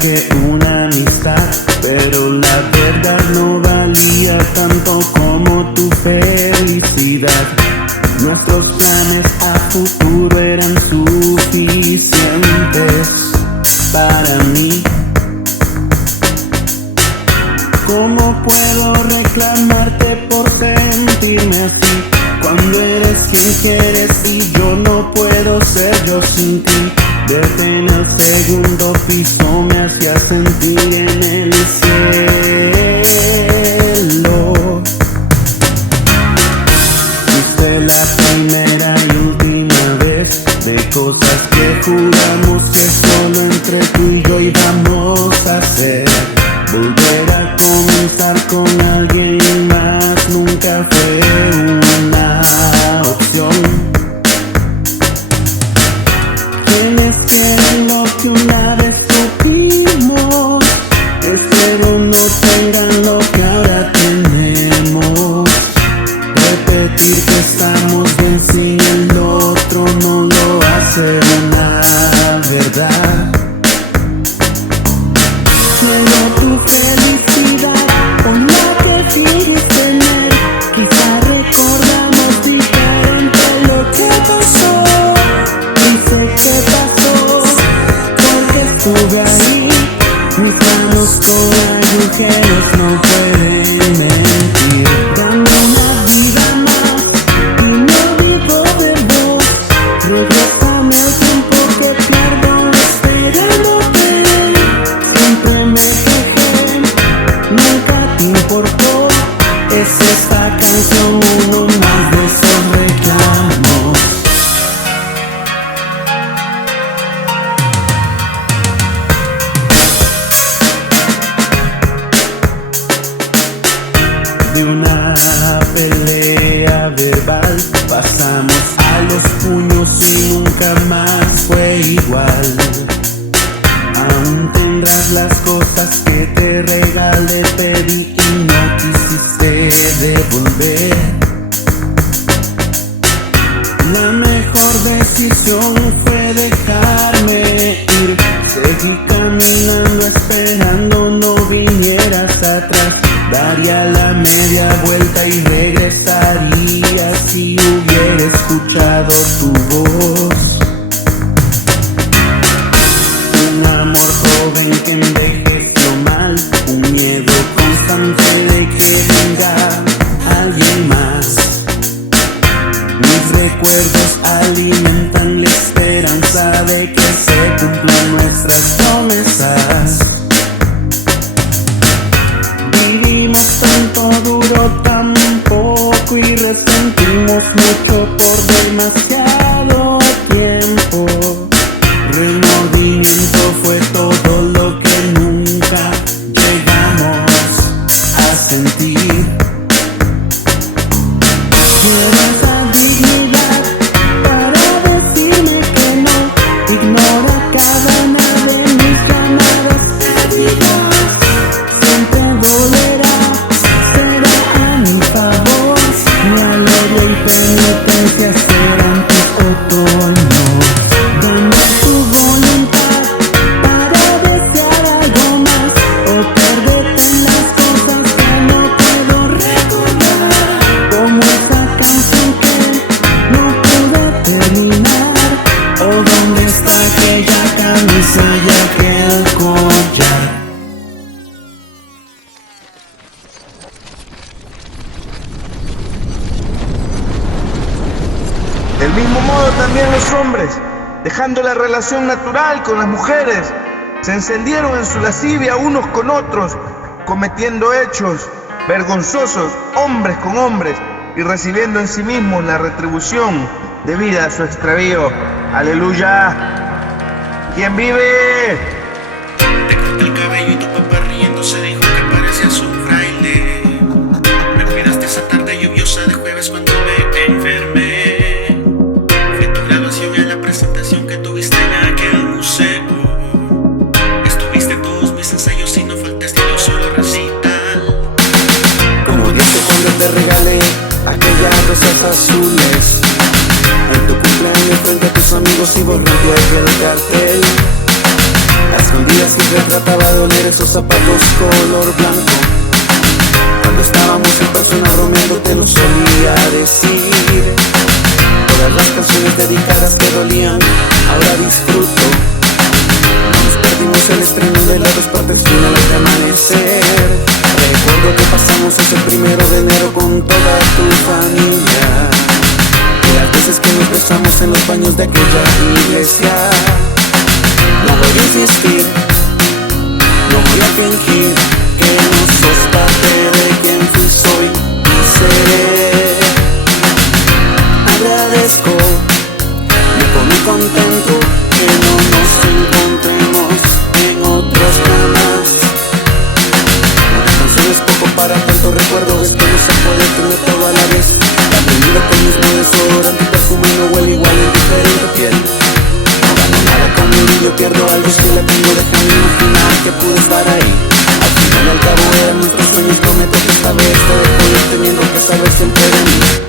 que una amistad, pero la verdad no valía tanto como tu felicidad. Nuestros planes a futuro eran suficientes para mí. ¿Cómo puedo reclamarte por sentirme así? Cuando eres quien quieres y yo no puedo ser yo sin ti. Desde en el segundo piso me hacía sentir en el cielo. Fuiste la primera y última vez de cosas que juramos que solo entre tú y yo íbamos a hacer. Volver a comenzar con alguien más nunca fue una opción. Tienes que lo que una vez supimos, espero no tengan lo que ahora tenemos. Repetir que estamos bien sin el otro no lo hace una verdad. Quiero tu felicidad, con la que quieres tener. Quizá recordamos diferente lo que pasó. Y sé que pasó, porque estuve ahí. Mis manos con agujeros no pueden mentir. Dame una vida más y no vivo de vos. Regrésame el tiempo que pierdo esperándote. Siempre me quejé, nunca te importó. Es esta canción uno más de esos reclamos. De una pelea verbal pasamos a los puños y nunca más fue igual. Aún tendrás las cosas que te regalé, pedí y no quisiste devolver. La mejor decisión fue dejarme ir. Seguí caminando esperando no vinieras atrás. Daría la media vuelta y regresaría si hubiera escuchado tu voz. Un amor joven que envejeció mal, un miedo constante de que venga alguien más. Mis recuerdos alimentan la esperanza de que se cumplan nuestras promesas. Vivimos tanto, duró tan poco y resentimos mucho por demasiado tiempo. Remordimiento fue todo lo que nunca llegamos a sentir. Quiero esa dignidad para decirme que no. Ignora cada una de mis llamadas perdidas. Siempre dolerá, será a mi favor. Mi alegría y penitencia serán tus otoños. Dame tu voluntad para desear algo más, o perderte en las cosas que no puedo recordar. Como esa canción que no pude terminar, o dónde está aquella camisa y aquel collar. Del mismo modo también los hombres, dejando la relación natural con las mujeres, se encendieron en su lascivia unos con otros, cometiendo hechos vergonzosos hombres con hombres y recibiendo en sí mismos la retribución debida a su extravío. ¡Aleluya! ¿Quién vive? Te corté el cabello y tu papá riéndose dijo que parecías un fraile. Me cuidaste esa tarde lluviosa de jueves cuando me enfermé. Fui a tu graduación y a la presentación que tuviste en aquel museo. Estuviste en todos mis ensayos y no faltaste ni un solo recital. Como dice cuando te regalé aquellas rosas azules en tu cumpleaños frente a tus amigos y volví a ver el cartel. Las Fueron días que se trataba de oler esos zapatos color blanco. Cuando estábamos en persona bromeando te lo solía decir. Todas las canciones dedicadas que dolían, ahora disfruto. Nos perdimos el estreno de las dos partes finales de Amanecer. Recuerdo que pasamos ese 1 de enero con toda tu familia. Y las veces que nos besamos en los baños de aquella iglesia. No voy a insistir, no voy a fingir que no sos parte de quien fui, soy y seré. Agradezco, me pone contento que no nos encontremos en otros jamás. Una canción es poco para tanto recuerdo, es que no se puede tener todo a la vez. He aprendido que el mismo desodorante y perfume no huele igual en diferente piel. No gano nada con él y yo pierdo algo si la tengo, déjame imaginar que pude estar ahí. Al final y al cabo eran nuestros sueños, prometo que esta vez te dejo ir teniendo que saber siempre de mí.